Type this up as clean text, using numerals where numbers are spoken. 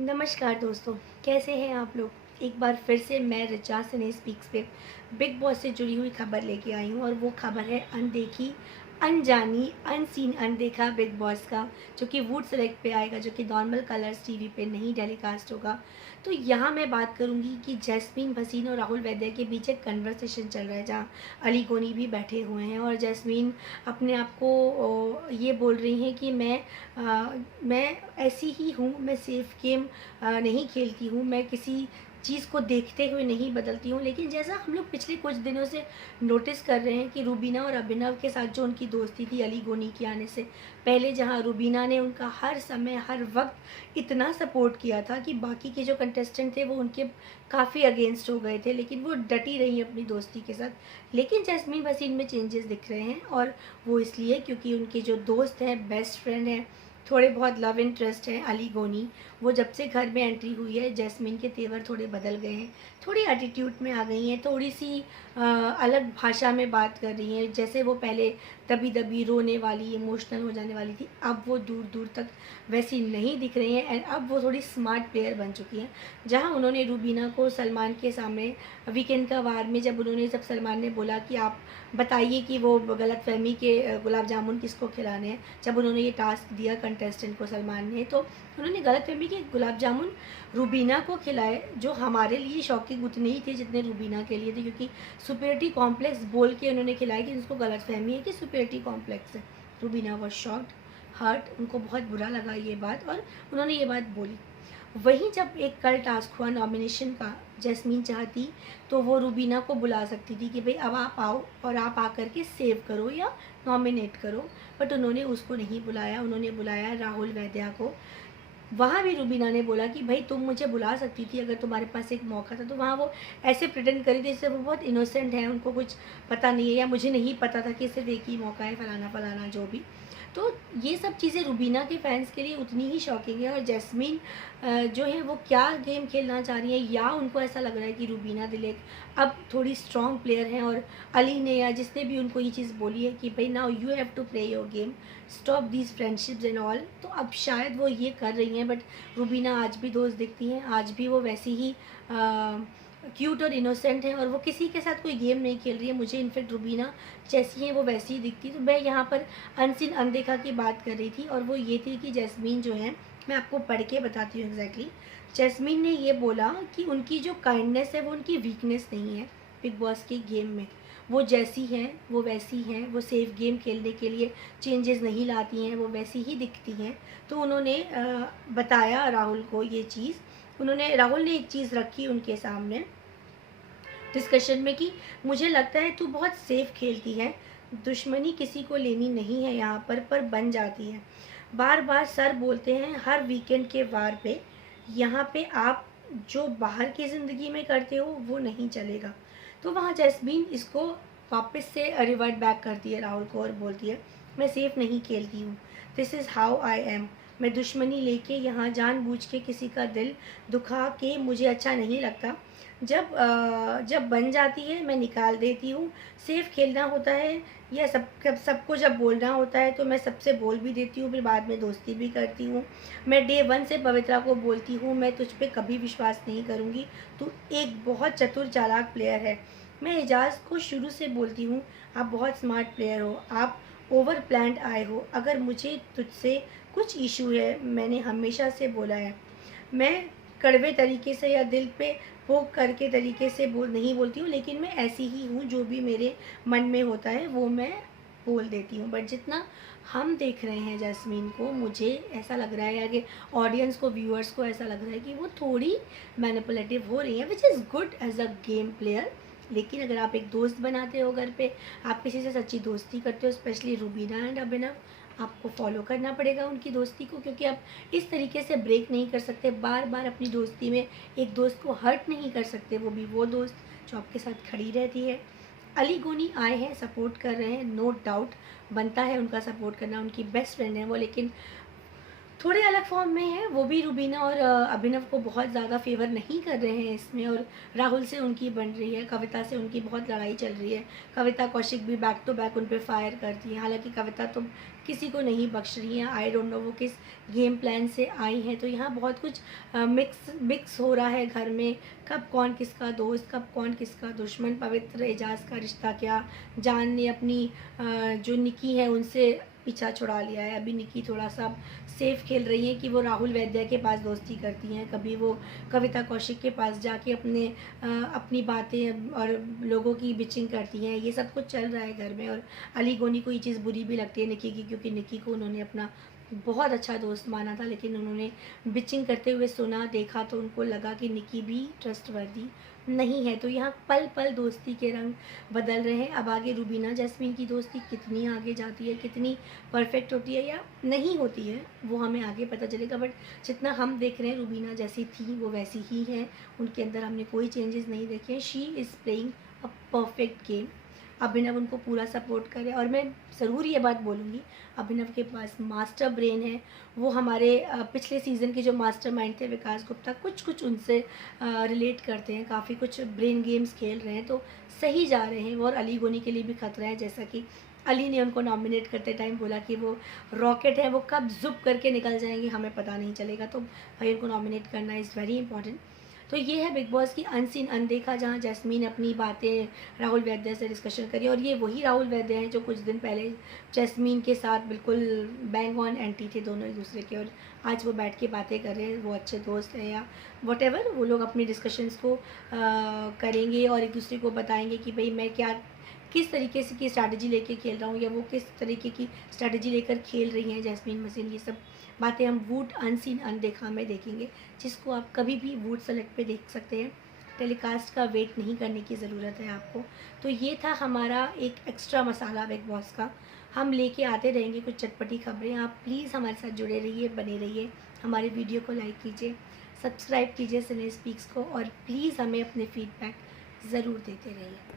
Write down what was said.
नमस्कार दोस्तों, कैसे हैं आप लोग। एक बार फिर से मैं रिचा सिन्हा स्पीक्स पे बिग बॉस से जुड़ी हुई खबर लेके आई हूँ और वो खबर है अनदेखी, अनजानी, अनसीन, अनदेखा बिग बॉस का, जो कि वुड सेलेक्ट पे आएगा, जो कि नॉर्मल कलर्स टीवी पे नहीं टेलीकास्ट होगा। तो यहाँ मैं बात करूँगी कि जैस्मीन भसीन और राहुल वैद्य के बीच एक कन्वर्सेशन चल रहा है, जहाँ अली गोनी भी बैठे हुए हैं और जैस्मीन अपने आप को ये बोल रही हैं कि मैं ऐसी ही हूँ, मैं सेफ गेम नहीं खेलती हूँ, मैं किसी चीज़ को देखते हुए नहीं बदलती हूँ। लेकिन जैसा हम लोग पिछले कुछ दिनों से नोटिस कर रहे हैं कि रूबीना और अभिनव के साथ जो उनकी दोस्ती थी अली गोनी के आने से पहले, जहाँ रूबीना ने उनका हर समय हर वक्त इतना सपोर्ट किया था कि बाकी के जो कंटेस्टेंट थे वो उनके काफ़ी अगेंस्ट हो गए थे, लेकिन वो डटी रही अपनी दोस्ती के साथ। लेकिन जैस्मीन भसीन में चेंजेस दिख रहे हैं और वो इसलिए क्योंकि उनके जो दोस्त हैं, बेस्ट फ्रेंड हैं, थोड़े बहुत लव इंटरेस्ट हैं, अली गोनी, वो जब से घर में एंट्री हुई है जैस्मीन के तेवर थोड़े बदल गए हैं, थोड़ी एटीट्यूड में आ गई हैं, थोड़ी सी अलग भाषा में बात कर रही हैं। जैसे वो पहले दबी दबी रोने वाली, इमोशनल हो जाने वाली थी, अब वो दूर दूर तक वैसी नहीं दिख रही हैं एंड अब वो थोड़ी स्मार्ट प्लेयर बन चुकी हैं। जहाँ उन्होंने रूबीना को सलमान के सामने वीकेंड का वार में जब सलमान ने बोला कि आप बताइए कि वो गलतफहमी के गुलाब जामुन किसको खिलाने हैं, जब उन्होंने ये टास्क दिया कंटेस्टेंट को सलमान ने, तो उन्होंने गलतफहमी के गुलाब जामुन रूबीना को खिलाए, जो हमारे लिए शॉकिंग उतने ही थे जितने रूबीना के लिए थे, क्योंकि सुपेरिटी कॉम्प्लेक्स बोल के उन्होंने खिलाया कि उसको गलतफहमी है कि सुपेरिटी कॉम्प्लेक्स है। रूबीना वॉज शॉक्ड, हर्ट, उनको बहुत बुरा लगा ये बात और उन्होंने ये बात बोली। वहीं जब एक कल टास्क हुआ नॉमिनेशन का, जैस्मीन चाहती तो वो रूबीना को बुला सकती थी कि भाई अब आप आओ और आप आकर के सेव करो या नॉमिनेट करो, बट उन्होंने उसको नहीं बुलाया, उन्होंने बुलाया राहुल वैद्या को। वहाँ भी रूबीना ने बोला कि भाई तुम मुझे बुला सकती थी अगर तुम्हारे पास एक मौका था। तो वहाँ वो ऐसे प्रिटेंड करी थी जैसे वो बहुत इनोसेंट है, उनको कुछ पता नहीं है या मुझे नहीं पता था कि सिर्फ एक ही मौका है, फलाना फलाना जो भी। तो ये सब चीज़ें रूबीना के फैंस के लिए उतनी ही शॉकिंग है। और जैस्मीन जो है वो क्या गेम खेलना चाह रही है, या उनको ऐसा लग रहा है कि रूबीना दिलेक अब थोड़ी स्ट्रॉन्ग प्लेयर हैं और अली ने या जिसने भी उनको ये चीज़ बोली है कि भाई now you have to play your game, stop these friendships and all, तो अब शायद वो ये कर रही हैं। बट रूबीना आज भी दोस्त दिखती हैं, आज भी वो वैसी ही क्यूट और इनोसेंट है और वो किसी के साथ कोई गेम नहीं खेल रही है। मुझे इनफेक्ट रूबीना जैसी है वो वैसी ही दिखती। तो मैं यहाँ पर अनसीन अनदेखा की बात कर रही थी और वो ये थी कि जैस्मीन जो है, मैं आपको पढ़ के बताती हूँ एग्जैक्टली। जैस्मीन ने ये बोला कि उनकी जो काइंडनेस है वो उनकी वीकनेस नहीं है बिग बॉस के गेम में। वो जैसी हैं वो वैसी हैं, वो सेफ गेम खेलने के लिए चेंजेस नहीं लाती हैं, वो वैसी ही दिखती हैं। तो उन्होंने बताया राहुल को ये चीज़, राहुल ने एक चीज़ रखी उनके सामने डिस्कशन में कि मुझे लगता है तू बहुत सेफ खेलती है, दुश्मनी किसी को लेनी नहीं है यहाँ पर बन जाती है। बार बार सर बोलते हैं हर वीकेंड के वार पे, यहाँ पे आप जो बाहर की ज़िंदगी में करते हो वो नहीं चलेगा। तो वहाँ जैस्मीन इसको वापस से रिवर्ट बैक करती है राहुल को और बोलती है मैं सेफ नहीं खेलती हूँ, this is how I am. मैं दुश्मनी लेके यहाँ जानबूझ के किसी का दिल दुखा के मुझे अच्छा नहीं लगता। जब बन जाती है मैं निकाल देती हूँ। सेफ खेलना होता है या सबको जब बोलना होता है तो मैं सबसे बोल भी देती हूँ, फिर बाद में दोस्ती भी करती हूँ। मैं डे वन से पवित्रा को बोलती हूँ मैं तुझ पे कभी विश्वास नहीं करूँगी, तू एक बहुत चतुर चालाक प्लेयर है। मैं एजाज को शुरू से बोलती हूँ आप बहुत स्मार्ट प्लेयर हो, आप ओवर प्लान्ड आए हो, अगर मुझे तुझसे कुछ इशू है मैंने हमेशा से बोला है, मैं कड़वे तरीके से या दिल पे पोक करके तरीके से नहीं बोलती हूँ, लेकिन मैं ऐसी ही हूँ, जो भी मेरे मन में होता है वो मैं बोल देती हूँ। बट जितना हम देख रहे हैं जैस्मीन को, मुझे ऐसा लग रहा है या कि ऑडियंस को, व्यूअर्स को ऐसा लग रहा है कि वो थोड़ी मैनिपुलेटिव हो रही है, which is good as a game player. लेकिन अगर आप एक दोस्त बनाते हो घर पे, आप किसी से सच्ची दोस्ती करते हो, स्पेशली रूबीना एंड अभिनव, आपको फॉलो करना पड़ेगा उनकी दोस्ती को, क्योंकि आप इस तरीके से ब्रेक नहीं कर सकते। बार बार अपनी दोस्ती में एक दोस्त को हर्ट नहीं कर सकते, वो भी वो दोस्त जो आपके साथ खड़ी रहती है। अली गोनी आए हैं, सपोर्ट कर रहे हैं, नो डाउट बनता है उनका सपोर्ट करना, उनकी बेस्ट फ्रेंड है वो। लेकिन थोड़े अलग फॉर्म में है, वो भी रुबीना और अभिनव को बहुत ज़्यादा फेवर नहीं कर रहे हैं इसमें, और राहुल से उनकी बन रही है, कविता से उनकी बहुत लड़ाई चल रही है। कविता कौशिक भी बैक टू बैक उन पे फायर करती है, हालांकि कविता तो किसी को नहीं बख्श रही हैं। आई डोंट नो वो किस गेम प्लान से आई हैं। तो यहाँ बहुत कुछ मिक्स हो रहा है घर में, कब कौन किसका दोस्त, कब कौन किसका दुश्मन। पवित्र एजाज का रिश्ता क्या, जान ने अपनी जो निकी है उनसे पीछा छुड़ा लिया है। अभी निकी थोड़ा सा सेफ खेल रही है कि वो राहुल वैद्य के पास दोस्ती करती हैं, कभी वो कविता कौशिक के पास जाके अपनी बातें और लोगों की बिचिंग करती हैं। ये सब कुछ चल रहा है घर में। और अली गोनी को ये चीज़ बुरी भी लगती है निकी की, क्योंकि निकी को उन्होंने अपना बहुत अच्छा दोस्त माना था, लेकिन उन्होंने बिचिंग करते हुए सुना देखा तो उनको लगा कि निकी भी ट्रस्टवर्दी नहीं है। तो यहाँ पल पल दोस्ती के रंग बदल रहे हैं। अब आगे रुबीना जैस्मीन की दोस्ती कितनी आगे जाती है, कितनी परफेक्ट होती है या नहीं होती है, वो हमें आगे पता चलेगा। बट जितना हम देख रहे हैं रुबीना जैसी थी वो वैसी ही है, उनके अंदर हमने कोई चेंजेस नहीं देखे हैं। She is playing a perfect game. Abhinav उनको पूरा सपोर्ट करे, और मैं ज़रूर ये बात बोलूँगी, अभिनव के पास मास्टर ब्रेन है। वो हमारे पिछले सीज़न के जो मास्टर माइंड थे विकास गुप्ता, कुछ उनसे रिलेट करते हैं, काफ़ी कुछ ब्रेन गेम्स खेल रहे हैं, तो सही जा रहे हैं। और अली गोनी के लिए भी खतरा है, जैसा कि अली ने उनको नॉमिनेट करते टाइम बोला कि वो रॉकेट है, वो कब जुप करके निकल जाएंगे हमें पता नहीं चलेगा। तो भाई उनको नॉमिनेट करना इज़ वेरी इंपॉर्टेंट। तो ये है बिग बॉस की अनसीन अनदेखा, जहाँ जैस्मीन अपनी बातें राहुल वैद्य से डिस्कशन करी। और ये वही राहुल वैद्य हैं जो कुछ दिन पहले जैस्मीन के साथ बिल्कुल बैंग ऑन एंटी थे दोनों एक दूसरे के, और आज वो बैठ के बातें कर रहे हैं, वो अच्छे दोस्त हैं या वॉटेवर। वो लोग अपनी डिस्कशंस को करेंगे और एक दूसरे को बताएंगे कि भाई मैं क्या किस तरीके से की स्ट्रैटेजी लेके खेल रहा हूँ, या वो किस तरीके की स्ट्रैटेजी लेकर खेल रही हैं जैस्मीन मसीन। ये सब बातें हम वूट अनसीन अनदेखा में देखेंगे, जिसको आप कभी भी वूट सेलेक्ट पे देख सकते हैं। टेलीकास्ट का वेट नहीं करने की ज़रूरत है आपको। तो ये था हमारा एक एक्स्ट्रा मसाला बिग बॉस का। हम लेके आते रहेंगे कुछ चटपटी खबरें। आप प्लीज़ हमारे साथ जुड़े रहिए, बने रहिए। हमारे वीडियो को लाइक कीजिए, सब्सक्राइब कीजिए सिने स्पीक्स को, और प्लीज़ हमें अपने फीडबैक ज़रूर देते रहिए।